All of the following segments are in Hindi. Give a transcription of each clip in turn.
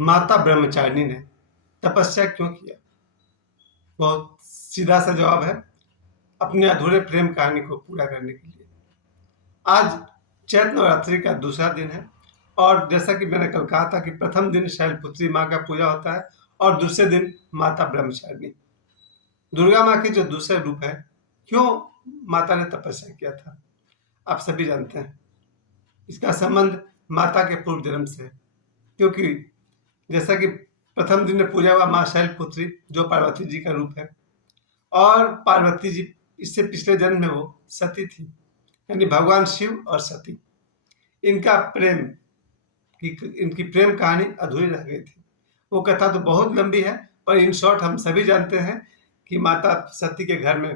माता ब्रह्मचारिणी ने तपस्या क्यों किया? बहुत सीधा सा जवाब है, अपने अधूरे प्रेम कहानी को पूरा करने के लिए। आज चैत्र नवरात्रि का दूसरा दिन है और जैसा कि मैंने कल कहा था कि प्रथम दिन शैलपुत्री माँ का पूजा होता है और दूसरे दिन माता ब्रह्मचारिणी। दुर्गा माँ के जो दूसरे रूप है, क्यों माता ने तपस्या किया था, आप सभी जानते हैं। इसका संबंध माता के पूर्व जन्म से है, क्योंकि जैसा कि प्रथम दिन में पूजा हुआ माँ शैलपुत्री जो पार्वती जी का रूप है, और पार्वती जी इससे पिछले जन्म में वो सती थी, यानी भगवान शिव और सती। इनका प्रेम इनकी प्रेम कहानी अधूरी रह गई थी। वो कथा तो बहुत लंबी है, पर इन शॉर्ट हम सभी जानते हैं कि माता सती के घर में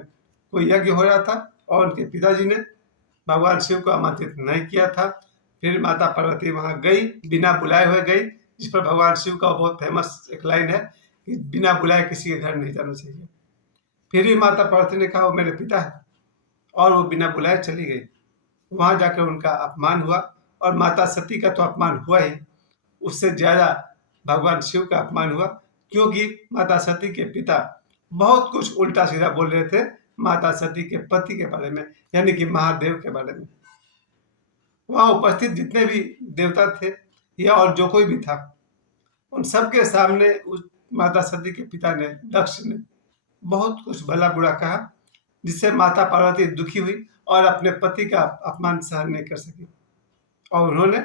कोई यज्ञ हो रहा था और उनके पिताजी ने भगवान शिव को आमंत्रित नहीं किया था। फिर माता पार्वती वहां गई, बिना बुलाए हुए गई, जिस पर भगवान शिव का बहुत फेमस एक लाइन है कि बिना बुलाए किसी के घर नहीं जाना चाहिए। फिर भी माता पार्वती ने कहा वो मेरे पिता है, और वो बिना बुलाए चली गई। वहां जाकर उनका अपमान हुआ, और माता सती का तो अपमान हुआ ही, उससे ज्यादा भगवान शिव का अपमान हुआ, क्योंकि माता सती के पिता बहुत कुछ उल्टा सीधा बोल रहे थे माता सती के पति के बारे में, यानी कि महादेव के बारे में। वहां उपस्थित जितने भी देवता थे या और जो कोई भी था, उन सबके सामने उस माता सती के पिता ने, दक्ष ने, बहुत कुछ भला बुरा कहा, जिससे माता पार्वती दुखी हुई और अपने पति का अपमान सहन नहीं कर सकी, और उन्होंने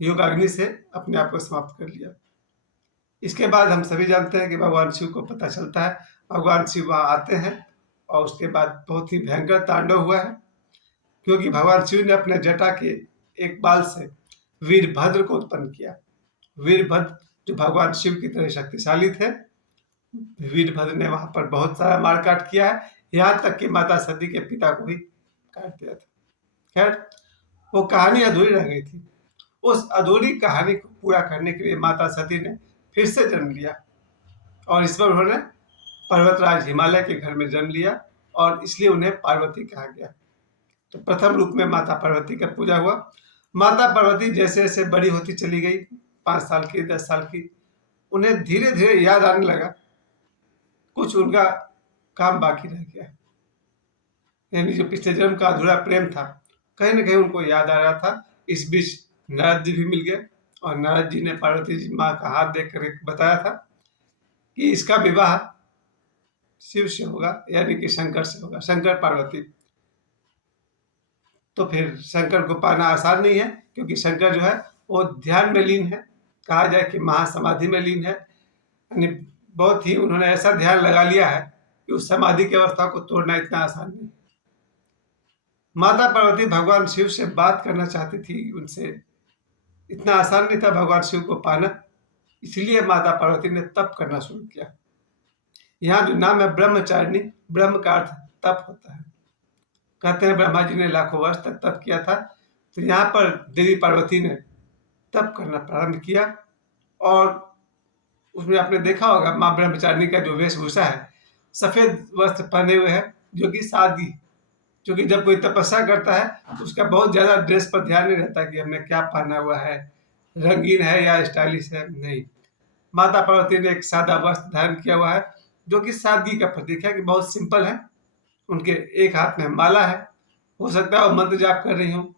योगाग्नि से अपने आप को समाप्त कर लिया। इसके बाद हम सभी जानते हैं कि भगवान शिव को पता चलता है, भगवान शिव वहां आते हैं, और उसके बाद बहुत ही भयंकर तांडव हुआ है, क्योंकि भगवान शिव ने अपने जटा के एक बाल से वीरभद्र को उत्पन्न किया। वीरभद्र जो भगवान शिव की तरह शक्तिशाली थे, वीरभद्र ने वहां पर बहुत सारा मारकाट किया है, यहाँ तक कि माता सती के पिता को भी काट दिया था। खैर, वो कहानी अधूरी रह गई थी। उस अधूरी कहानी को पूरा करने के लिए माता सती ने फिर से जन्म लिया, और इस बार उन्होंने पर्वतराज हिमालय के घर में जन्म लिया, और इसलिए उन्हें पार्वती कहा गया। तो प्रथम रूप में माता पार्वती का पूजा हुआ। माता पार्वती जैसे जैसे बड़ी होती चली गई, 5 साल की, 10 साल की, उन्हें धीरे धीरे याद आने लगा, कुछ उनका काम बाकी रह गया, यानी जो पिछले जन्म का अधूरा प्रेम था, कहीं ना कहीं उनको याद आ रहा था। इस बीच नारद जी भी मिल गए, और नारद जी ने पार्वती जी माँ का हाथ देख कर बताया था कि इसका विवाह शिव से होगा, यानी कि शंकर से होगा, शंकर पार्वती। तो फिर शंकर को पाना आसान नहीं है, क्योंकि शंकर जो है वो ध्यान में लीन है, कहा जाए कि महासमाधि में लीन है, यानी बहुत ही उन्होंने ऐसा ध्यान लगा लिया है कि उस समाधि की अवस्था को तोड़ना इतना आसान नहीं। माता पार्वती भगवान शिव से बात करना चाहती थी, उनसे इतना आसान नहीं था भगवान शिव को पाना, इसलिए माता पार्वती ने तप करना शुरू किया। यहाँ जो नाम है ब्रह्मचारिणी, ब्रह्म का अर्थ तप होता है। कहते हैं ब्रह्मा जी ने लाखों वर्ष तक तप किया था, तो यहाँ पर देवी पार्वती ने तप करना प्रारंभ किया, और उसमें आपने देखा होगा माँ ब्रह्मचारिणी का जो वेशभूषा है, सफेद वस्त्र पहने हुए है, जो कि सादगी, क्योंकि जब कोई तपस्या करता है तो उसका बहुत ज्यादा ड्रेस पर ध्यान नहीं रहता कि हमने क्या पहना हुआ है, रंगीन है या स्टाइलिश है, नहीं। माता पार्वती ने एक सादा वस्त्र धारण किया हुआ है, जो कि सादगी का प्रतीक है, कि बहुत सिंपल है। उनके एक हाथ में माला है, हो सकता है वो मंत्र जाप कर रही हूँ,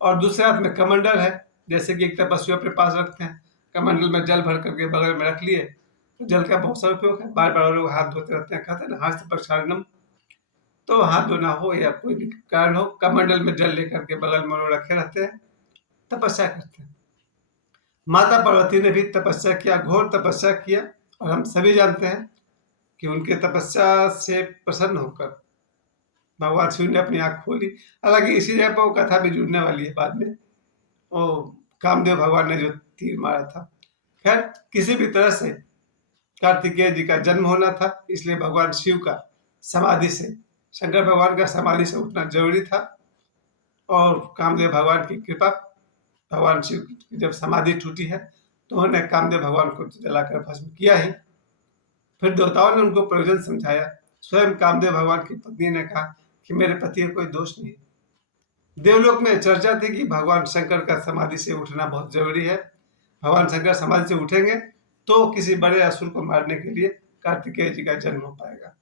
और दूसरे हाथ में कमंडल है, जैसे कि एक तपस्वी अपने पास रखते हैं, कमंडल में जल भर करके बगल में रख लिए, तो जल का बहुत सारा उपयोग है, बार बार लोग हाथ धोते रहते हैं, कहते हैं ना हस्त प्रक्षालनम, तो हाथ धोना हो या कोई भी कारण हो, कमंडल में जल लेकर के बगल में लोग रखे रहते हैं, तपस्या करते हैं। माता पार्वती ने भी तपस्या किया, घोर तपस्या किया, और हम सभी जानते हैं कि उनके तपस्या से प्रसन्न होकर भगवान शिव ने अपनी आंख खोली। हालांकि इसी जगह पर वो कथा भी जुड़ने वाली है बाद में, वो कामदेव भगवान ने जो तीर मारा था। खैर, किसी भी तरह से कार्तिकेय जी का जन्म होना था, इसलिए भगवान शिव का समाधि से, शंकर भगवान का समाधि से उठना जरूरी था, और कामदेव भगवान की कृपा, भगवान शिव की जब समाधि टूटी है तो उन्होंने कामदेव भगवान को जलाकर भस्म किया ही। फिर देवताओं ने उनको प्रयोजन समझाया। स्वयं कामदेव भगवान की पत्नी ने कहा कि मेरे पति का कोई दोष नहीं है। देवलोक में चर्चा थी कि भगवान शंकर का समाधि से उठना बहुत जरूरी है, भगवान शंकर समाधि से उठेंगे तो किसी बड़े असुर को मारने के लिए कार्तिकेय जी का जन्म हो पाएगा।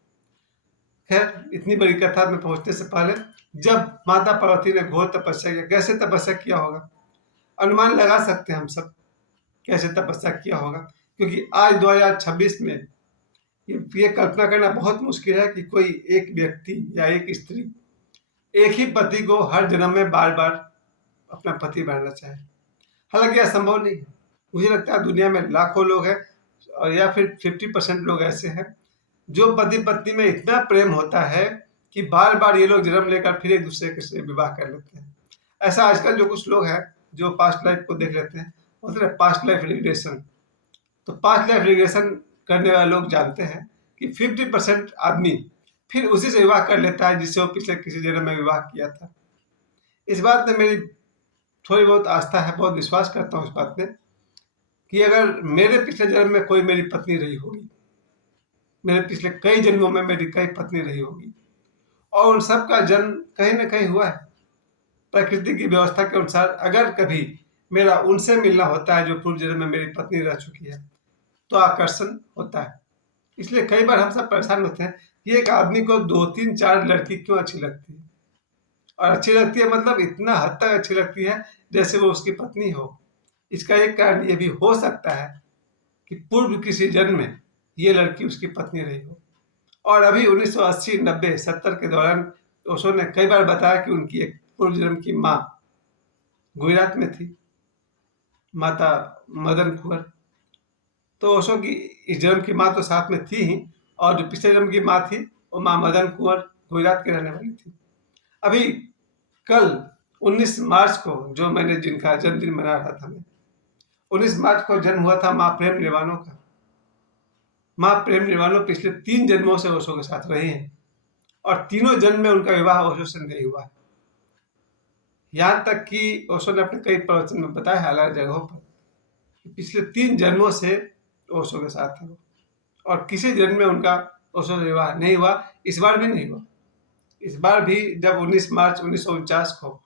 खैर, इतनी बड़ी कथा में पहुंचने से पहले जब माता पार्वती ने घोर तपस्या किया, कैसे तपस्या किया होगा अनुमान लगा सकते हैं हम सब कैसे तपस्या किया होगा, क्योंकि आज 2026 में ये कल्पना करना बहुत मुश्किल है कि कोई एक व्यक्ति या एक स्त्री एक ही पति को हर जन्म में बार बार अपना पति बनना चाहे। हालांकि यह संभव नहीं है। मुझे लगता है दुनिया में लाखों लोग हैं और या फिर 50% लोग ऐसे हैं जो पति पत्नी में इतना प्रेम होता है कि बार बार ये लोग जन्म लेकर फिर एक दूसरे के से विवाह कर लेते हैं। ऐसा आजकल जो कुछ लोग हैं जो पास्ट लाइफ को देख लेते हैं, बोलते हैं पास्ट लाइफ रिग्रेशन। तो पास्ट लाइफ रिग्रेशन करने वाले लोग जानते हैं कि 50% आदमी फिर उसी से विवाह कर लेता है जिससे वो पिछले किसी जन्म में विवाह किया था। इस बात में मेरी थोड़ी बहुत आस्था है, बहुत विश्वास करता हूँ इस बात में कि अगर मेरे पिछले जन्म में कोई मेरी पत्नी रही होगी, मेरे पिछले कई जन्मों में मेरी कई पत्नी रही होगी और उन सब का जन्म कहीं ना कहीं हुआ है प्रकृति की व्यवस्था के अनुसार। अगर कभी मेरा उनसे मिलना होता है जो पूर्व जन्म में मेरी पत्नी रह चुकी है तो आकर्षण होता है। इसलिए कई बार हम सब परेशान होते हैं कि एक आदमी को 2 3 4 लड़की क्यों अच्छी लगती है, और अच्छी लगती है मतलब इतना हद तक अच्छी लगती है जैसे वो उसकी पत्नी हो। इसका एक कारण ये भी हो सकता है कि पूर्व किसी जन्म में ये लड़की उसकी पत्नी रही हो। और अभी 1980, 90, 70 के दौरान ओशो ने कई बार बताया कि उनकी एक पूर्व जन्म की माँ गुजरात में थी, माता मदन कुंवर। तो ओशो की इस जन्म की माँ तो साथ में थी ही, और जो पिछले जन्म की माँ थी वो माँ मदन कुंवर गुजरात की रहने वाली थी। अभी कल 19 मार्च को जो मैंने जिनका जन्मदिन मना रहा था, मैं 19 मार्च को जन्म हुआ था माँ प्रेम निवानो का। माँ प्रेम निवानो पिछले 3 जन्मों से ओशो के साथ रही हैं और तीनों जन्म में उनका विवाह ओशो से नहीं हुआ। यहाँ तक कि ओशो ने अपने कई प्रवचन में बताया है अलग जगहों पर कि पिछले 3 जन्मों से ओशो के साथ है और किसी जन्म में उनका ओशो से विवाह नहीं हुआ। इस बार भी नहीं हुआ। इस बार भी जब 19 मार्च 1949 को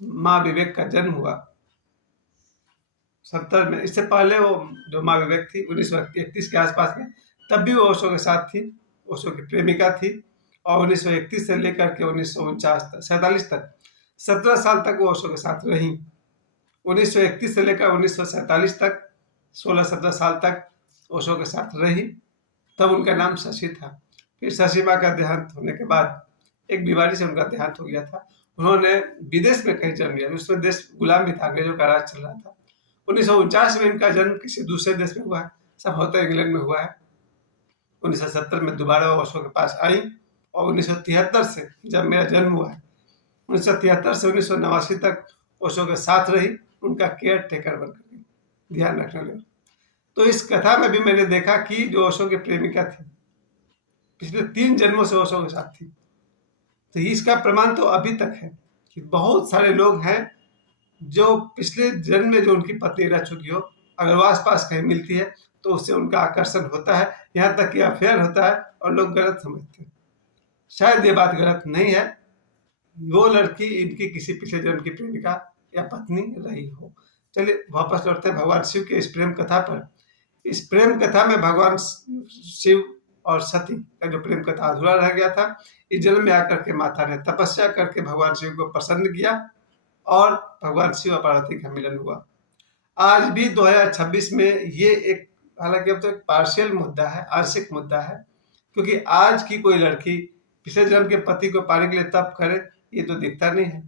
माँ विवेक का जन्म हुआ 70 में, इससे पहले वो जो माँ विवेक थी 1931 के आसपास में, तब भी वो ओशो के साथ थी, ओशो की प्रेमिका थी। और 1931 से लेकर के 1947 तक 17 साल तक वो ओशो के साथ रही। 1931 से लेकर 1947 तक 16-17 साल तक ओशो के साथ रही। तब उनका नाम शशि था। फिर शशि माँ का देहांत होने के बाद एक बीमारी से उनका देहांत हो गया था। उन्होंने विदेश में कहीं जन्म लिया, उसमें देश गुलाम भी था, अंग्रेजों का राज चल रहा था। 1949 में इनका जन्म किसी दूसरे देश में हुआ है, संभवतः इंग्लैंड में हुआ है। 1970 में दोबारा वो ओशो के पास आई और 1973 से जब मेरा जन्म हुआ है 1973 से 1989 तक ओशो के साथ रही, उनका केयर टेकर बनकर ध्यान रखने लगा। तो इस कथा में भी मैंने देखा कि जो ओशो की प्रेमिका थी पिछले 3 जन्मों से ओशो के साथ थी। तो इसका प्रमाण तो अभी तक है कि बहुत सारे लोग हैं जो पिछले जन्म में जो उनकी पत्नी रह चुकी हो, अगर वो आसपास कहीं मिलती है तो उससे उनका आकर्षण होता है, यहाँ तक कि अफेयर होता है और लोग गलत समझते हैं। शायद ये बात गलत नहीं है, वो लड़की इनकी किसी पिछले जन्म की प्रेमिका या पत्नी रही हो। चलिए वापस लौटते हैं भगवान शिव के इस प्रेम कथा पर। इस प्रेम कथा में भगवान शिव और सती का जो प्रेम कथा अधूरा रह गया था, इस जन्म में आकर के माता ने तपस्या करके भगवान शिव को प्रसन्न किया और भगवान शिव और पार्वती का मिलन हुआ। आज भी 2026 में ये एक, हालांकि अब तो एक पार्शियल मुद्दा है, आंशिक मुद्दा है, क्योंकि आज की कोई लड़की पिछले जन्म के पति को पाने के लिए तप करे ये तो दिखता नहीं है,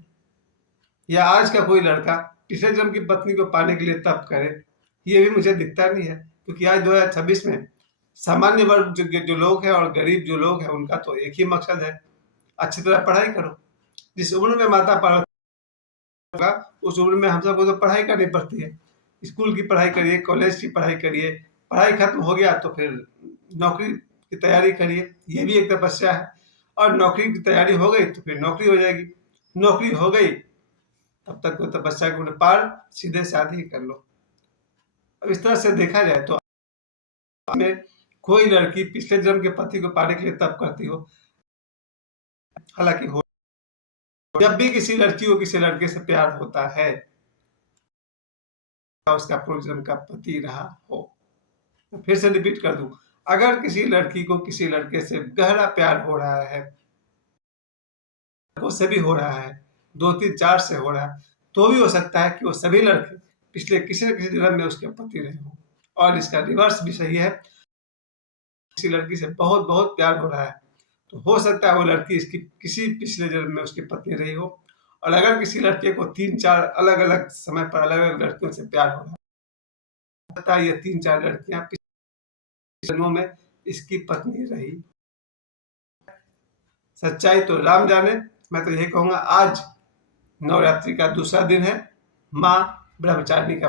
या आज का कोई लड़का पिछले जन्म की पत्नी को पाने के लिए तप करे ये भी मुझे दिखता नहीं है। क्योंकि आज 2026 में सामान्य वर्ग जो लोग हैं और गरीब जो लोग हैं उनका तो एक ही मकसद है, अच्छी तरह पढ़ाई करो। जिस उम्र में माता पार्वती होगा उस उम्र में हम सबको तो पढ़ाई करनी पड़ती है। स्कूल की पढ़ाई करिए, कॉलेज की पढ़ाई करिए, पढ़ाई खत्म हो गया तो फिर नौकरी की तैयारी करिए, ये भी एक तपस्या है। और नौकरी की तैयारी हो गई तो फिर नौकरी हो जाएगी, नौकरी हो गई तब तक तो तपस्या के उन्हें पार सीधे शादी कर लो। अब इस तरह से देखा जाए तो में कोई लड़की पिछले जन्म के पति को पाने के लिए तप करती हो, हालांकि हो जब भी किसी लड़की को किसी लड़के से प्यार होता है उसका पूर्व जन्म का पति रहा हो। फिर से रिपीट कर दूं, अगर किसी लड़की को किसी लड़के से गहरा प्यार हो रहा है, से भी हो रहा है, 2 3 4 से हो रहा है, तो भी हो सकता है कि वो सभी लड़के पिछले किसी न किसी जन्म में उसके पति रहे हों। और इसका रिवर्स भी सही है, किसी लड़की से बहुत बहुत प्यार हो रहा है, तो हो सकता है वो लड़की इसकी किसी पिछले जन्म में उसकी पत्नी रही हो। और अगर किसी लड़के को 3 4 अलग अलग समय पर अलग अलग लड़कियों से प्यार हो रहा है, ये 3 4 लड़कियां पिछले जन्मों में इसकी पत्नी रही। सच्चाई तो राम जाने। मैं तो यही कहूंगा, आज नवरात्रि का दूसरा दिन है, माँ ब्रह्मचारिणी का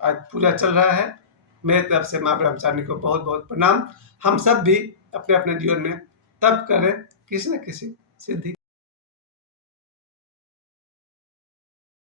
आज पूजा चल रहा है। मेरे तरफ से माँ ब्रह्मचारिणी को बहुत बहुत प्रणाम। हम सब भी अपने अपने जीवन में तप करें, किसी न किसी सिद्धि